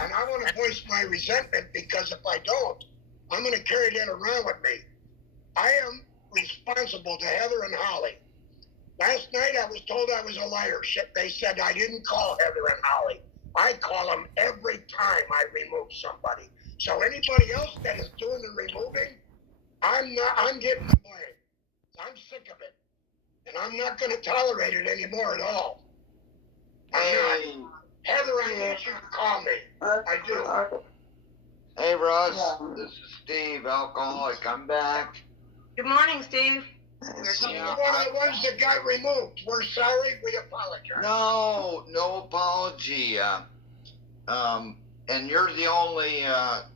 and I want to voice my resentment because if I don't, I'm going to carry that around with me. I am responsible to Heather and Holly. Last night I was told I was a liar. They said I didn't call Heather and Holly. I call them every time I remove somebody. So anybody else that is doing the removing, I'm getting the blame. I'm sick of it. And I'm not going to tolerate it anymore at all. I'm not. Heather, I need you to call me. I do. Hey, Russ, this is Steve, alcoholic. I'm back. Good morning, Steve. You're one of the ones that got removed. We're sorry. We apologize. No apology. And you're the only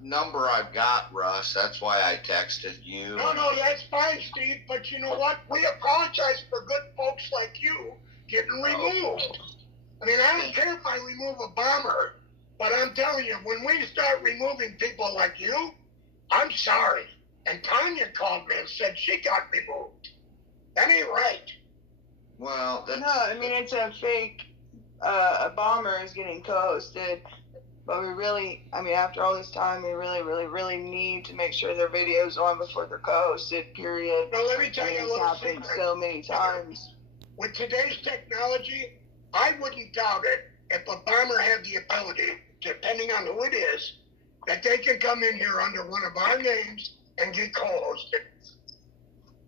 number I've got, Russ. That's why I texted you. No, that's fine, Steve. But you know what? We apologize for good folks like you getting removed. I mean, I don't care if I remove a bomber, but I'm telling you, when we start removing people like you, I'm sorry. And Tanya called me and said she got removed. That ain't right. Well, that's... No, I mean, it's a fake, a bomber is getting co-hosted, but we really, I mean, after all this time, we really need to make sure their video's on before they're co-hosted, period. Well, let me tell you a little secret. It's happened so many times. With today's technology, I wouldn't doubt it if a bomber had the ability, depending on who it is, that they could come in here under one of our names and get co-hosted.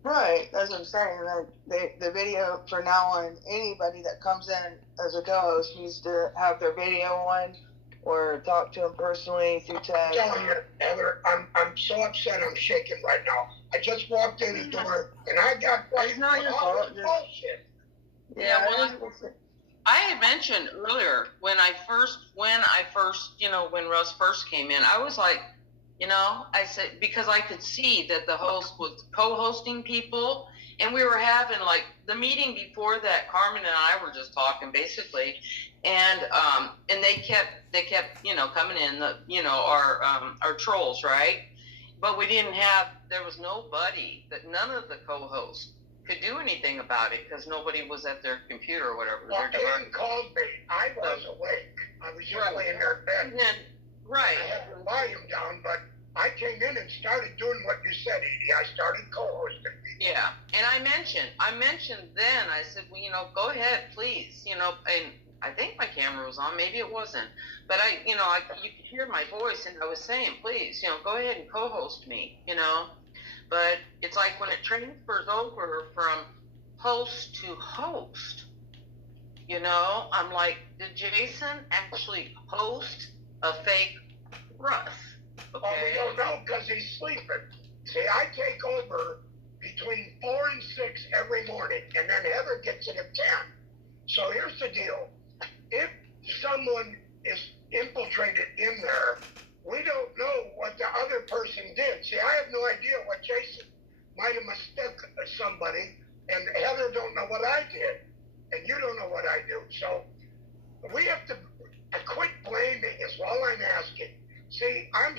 Right, that's what I'm saying. The video for now on, anybody that comes in as a co-host needs to have their video on or talk to them personally through text. I'm telling you, Heather, I'm so upset I'm shaking right now. I just walked in the door and I got It's not your fault. Bullshit. Yeah, well, I had mentioned earlier when Russ first came in, I was like, I said, because I could see that the host was co-hosting people, and we were having like the meeting before that, Carmen and I were just talking basically, and they kept coming in, our trolls, right? But there was nobody, none of the co-hosts could do anything about it because nobody was at their computer or whatever. Well, Aaron called me. I was awake. I was just laying there in bed. Right. I had the volume down, but I came in and started doing what you said, Edie. I started co-hosting people. Yeah, and I mentioned then, I said, well, go ahead, please, and I think my camera was on, maybe it wasn't, but you could hear my voice, and I was saying, please, go ahead and co-host me, but it's like when it transfers over from host to host, I'm like, did Jason actually host a fake Russ? Okay. Well, we don't know because he's sleeping. See, I take over between 4 and 6 every morning, and then Heather gets it at 10. So here's the deal. If someone is infiltrated in there, we don't know what the other person did. See, I have no idea what Jason might have mistook somebody, and Heather don't know what I did, and you don't know what I do. So we have to quit blaming is all I'm asking. See, I'm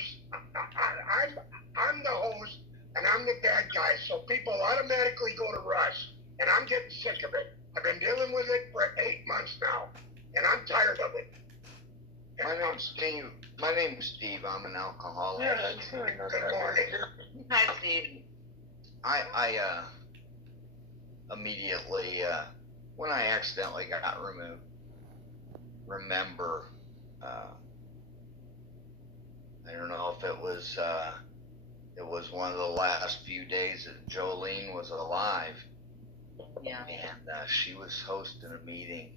the host, and I'm the bad guy, so people automatically go to Russ, and I'm getting sick of it. I've been dealing with it for 8 months now, and I'm tired of it. My name's Steve. I'm an alcoholic. Yeah, sure. Good morning. Hi, Steve. I immediately, when I accidentally got removed, remember, I don't know if it was one of the last few days that Jolene was alive. Yeah. And she was hosting a meeting,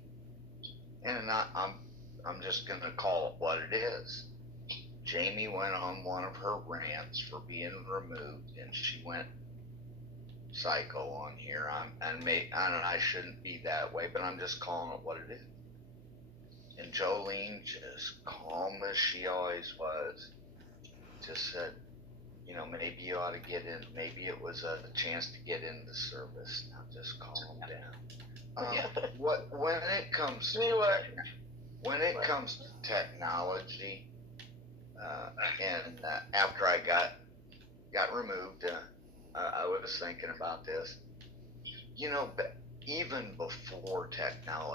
and I'm just gonna call it what it is. Jamie went on one of her rants for being removed, and she went psycho on here. I shouldn't be that way, but I'm just calling it what it is. And Jolene, just calm as she always was, just said, maybe you ought to get in. Maybe it was a chance to get into service. Now just calm down. When it comes to technology, and after I got removed, I was thinking about this. Even before technology.